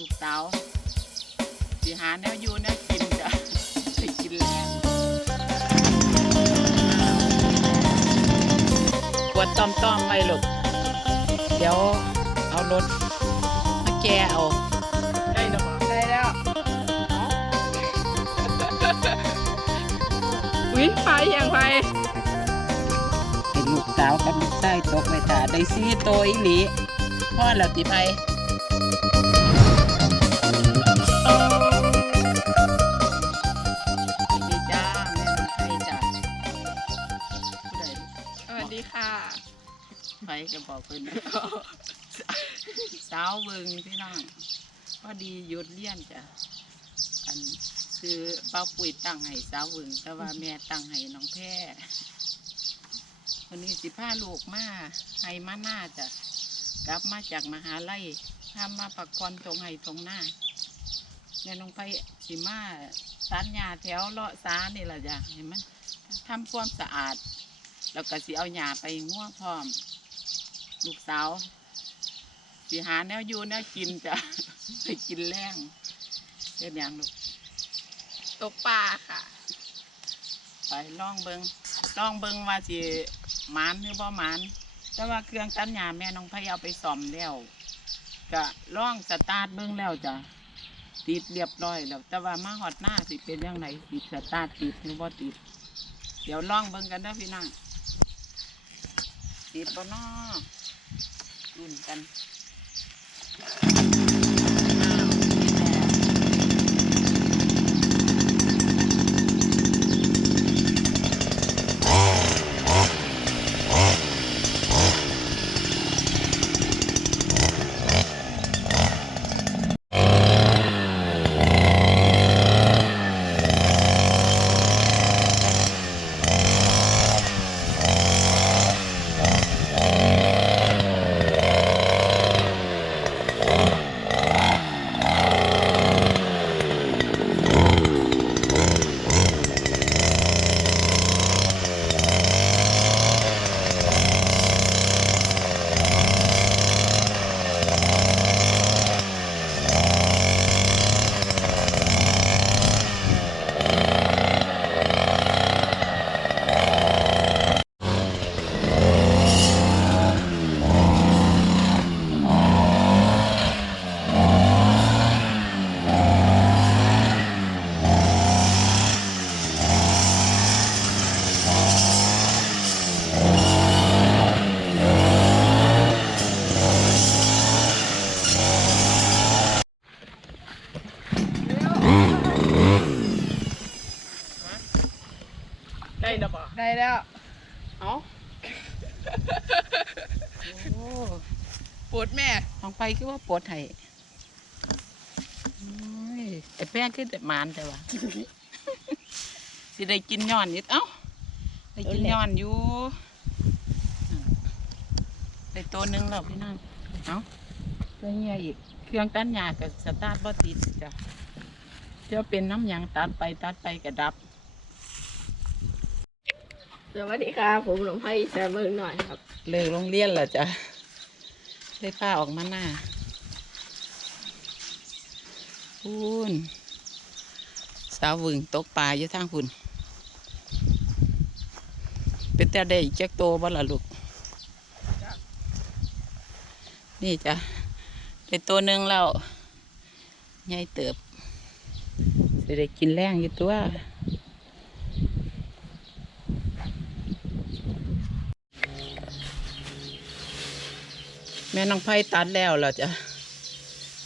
ลูกสาวสิหาแนวอยู่แนวกินจ้ะไปกินแล้วกวดต้อมต้อมๆไว้ลูก เดี๋ยวเอารถมาแกเอา ได้แล้วบ่ได้แล้วอุ้ยไฟอย่างไฟให้ลูกสาวกับลูกชายตกไปถ่าได้ซีโตวอีหลีพ่อแล้วติไป ไปก็บอกเพิ่นก็สาวเบิงพี่น้องพอดีหยุดเรียนจ้ะอันคือเป้าปุ๋ยตั้งให้สาวเบิงแต่ว่าแม่ตั้งให้น้องแพร่วันนี้สิพาลูกมาให้มาหน้าจ้ะกลับมาจากมหาลัยทำมาปักพรตรงไห้ตรงหน้าแม่น้องไปสิมาสานยาแถวเลาะสานี่แหละจ้ะเห็นมันทำความสะอาด แล้วก็สิเอาหญ้าไปง่วพร้อม ลูกสาวสิหาแนวอยู่แนวกินจ้ะไปกินแรงเฮ็ดหยังลูกตกปลาค่ะ ไปล่องเบิงล่องเบิงว่าสิหมานหรือบ่หมานแต่ว่าเครื่องตัดหญ้าแม่น้องไผเอาไปซ่อมแล้วก็ล่องสตาร์ทเบิงแล้วจ้ะติดเรียบร้อยแล้ว แต่ว่ามาฮอดหน้าสิเป็นยังไงติดสตาร์ทติดหรือบ่ติด เดี๋ยวล่องเบิงกันเด้อพี่น้องติดบ่น้อ กัน ได้แล้วเอาโอ้ปวดแม่ลองไปคือว่าปวดไห้โอ้ยไอ้แป้งคือแต่หมานแต่ว่าสิได้กินย้อนนิดเอ้าได้กินย้อนอยู่อืมได้ตัวหนึ่งแล้วพี่น้องเอ้าตัวเฮียอีกเครื่องตัดหญ้ากับสตาร์ทบ่ติดจ้ะเดี๋ยวเป็นน้ำยางตัดไปตัดไปกระดับ สวัสดีครับผมหลวงพ่อแซมเบิงหน่อยครับเลิกโรงเรียนแล้วจ้ะได้ผ้าออกมาหน้าพูนสาววึงตกปลาอยู่ทางพุ่นเป็นแต่ได้แจ็คโตบ่ล่ะลูกนี่จ้ะได้ตัวหนึ่งแล้วใหญ่เติบสิได้กินแรงอยู่ตัว แม่น้องไผ่ตัดแล้วเราจะ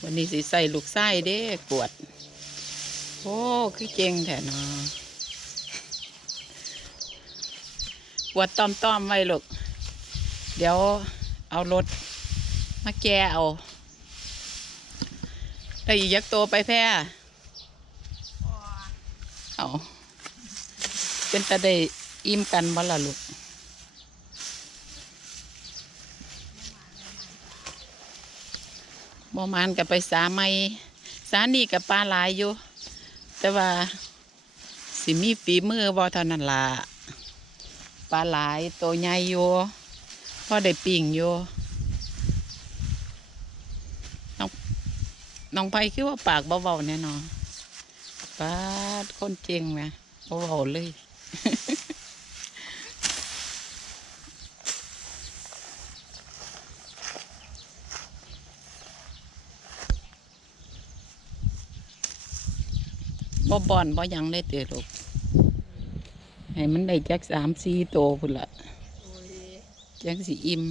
วันนี้สิใส่ลูกไส้เด้กวด โอ้คือเจงแท้เนาะกวดต้อมต้อมไว้ลูกเดี๋ยวเอารถมาแกเอาได้อีกยักษ์โตไปแพร่เอาเป็นตาได้อิ่มกันบ่ล่ะลูก บ่มานกับไปสาไม่สานี่กับปลาหลายอยู่ แต่ว่าสิมีฝีมือบ่เท่านั้นล่ะปลาหลายตัวใหญ่อยู่พ่อได้ปิ่งอยู่น้องน้องไผคือว่าปากเบาๆแน่นอนปาดคนเจงไหมเบาๆเลย บ่บอนบ่หยังเลยเตะลูกให้มันได้จักสามสี่โตวพุ่นละจักสิอิ่ม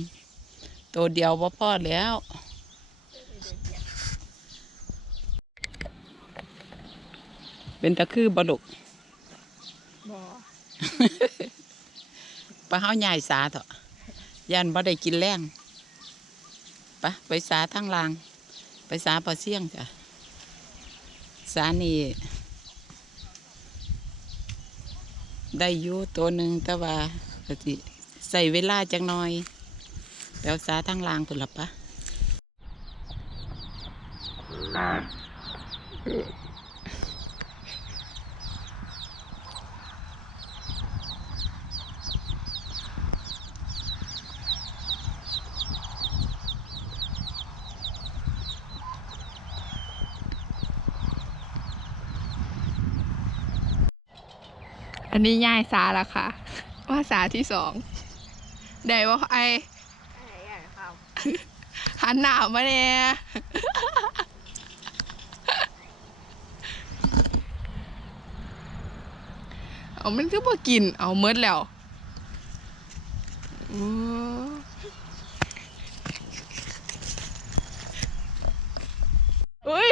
โตวเดียวบ่พอแล้วเป็นตะคือบ่ลูกบอปลาเฮาใหญ่สาเถอะยันบ่ได้กินแรงปะไปสาทั้งลาง ไปสาปลาเสี่ยงจ้ะสานี่ ได้อยู่ตัวหนึ่งแต่ว่าก็สิใส่เวลาจังหน่อยแล้วสาทั้งลางพุ่นละปะ อันนี้ย่ายสาละค่ะ ว่าสาที่สองได้ว่าไอหันหนาวมาเนี่ยเอามันคือบ่กิน เอาเมดแล้วอู้อุ้ย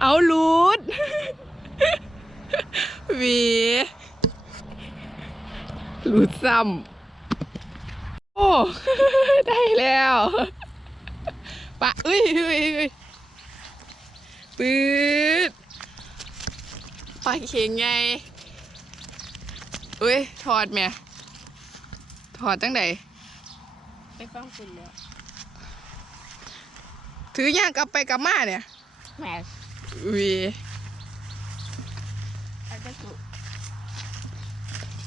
เอาลูดห วีหลุดซ้ำโอ้ ได้แล้วปะอุ้ยอุ้ยอุ้ยปื๊ดปลาเข็งไงอุ้ย ถอดแม่ถอดจังไดไปฟังคุณแล้ว ถือย่างกลับไปกลับมาเนี่ยแหมหวีอัน จะสุ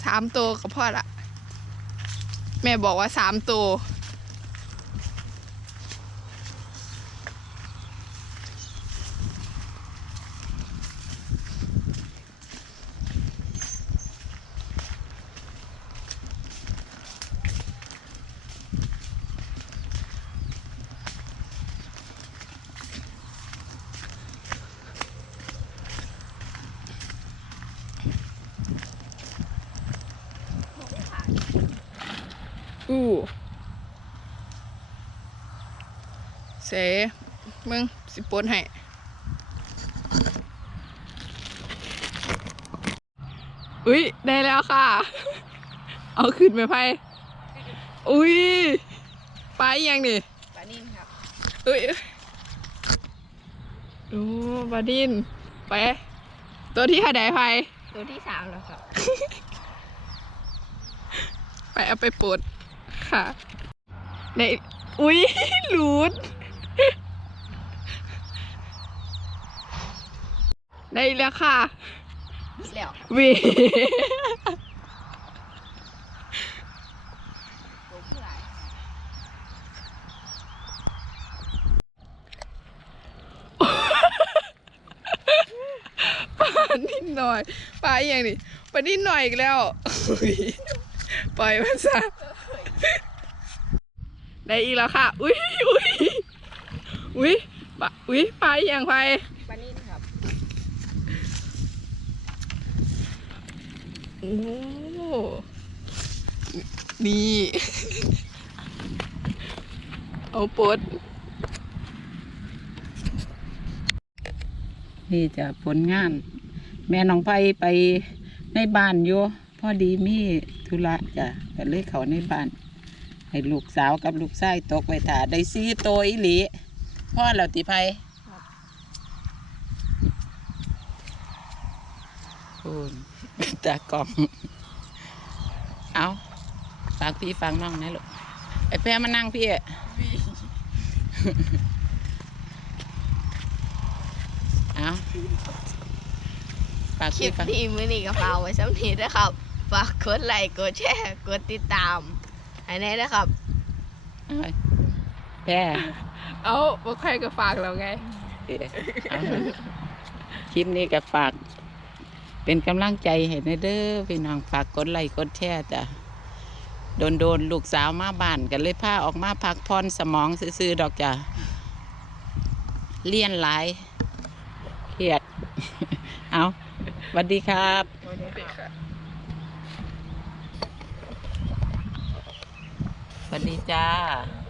สามตัวก็พอละแม่บอกว่าสามตัว อู้เสมึงสิปนให้อุ้ยได้แล้วค่ะ เอาขึ้นไปไพ่อุ้ยไปลาอีหยังนี่ปลานิ่มครับอุ้ยโอ้บาดินไป ตัวที่หาได้ไพ่ตัวที่สามแล้วครับ ไปเอาไปปลด ค่ะ ในอุ้ยหลุดได้แล้วค่ะแล้ววีตัวผู้หลายปลานิดหน่อยปลาอหย่างนี้ปลานิดหน่อยอีกแล้วอุ๊ยปล่อยมันซะ ได้อีกแล้วค่ะ อุ้ยอุ้ยอุ้ยปลาอุ้ยปลาอหย่างไปปลานิ่มครับโอ้นี่ เอาปลดนี่จะผลงาน แม่น้องไผไปในบ้านอยู่พอดีมีธุระจ้ะก็เลยเขาในบ้าน ให้ลูกสาวกับลูกชายตกไว้ถาได้ซีโตวอีหลีพ่อเราติไผโอ้ยตากล่อง เอาฝากพี่ฟังน้องนะลูกไอ้แพรมานั่งพี่เอาฝากคลิพี่ปฟัง นี้มือนี้ก็ฝากไว้สำนีนะครับ ฝากกดไลค์ กดแชร์ กดติดตาม ให้แน่นะครับเอาแพรเอาบ่ใครก็ฝากเราไง เอ้ยเอาคลิปนี้ก็ฝาก เป็นกำลังใจให้ในเด้อพี่น้องฝากกดไลค์กดแชร์จ้ะโดนโดนๆลูกสาวมาบ้านกันเลยพาออกมาพักผ่อนสมองซื่อๆดอกจ้ะเลี่ยนหลายเครียด เอาสวัสดีครับ สวัสดีจ้า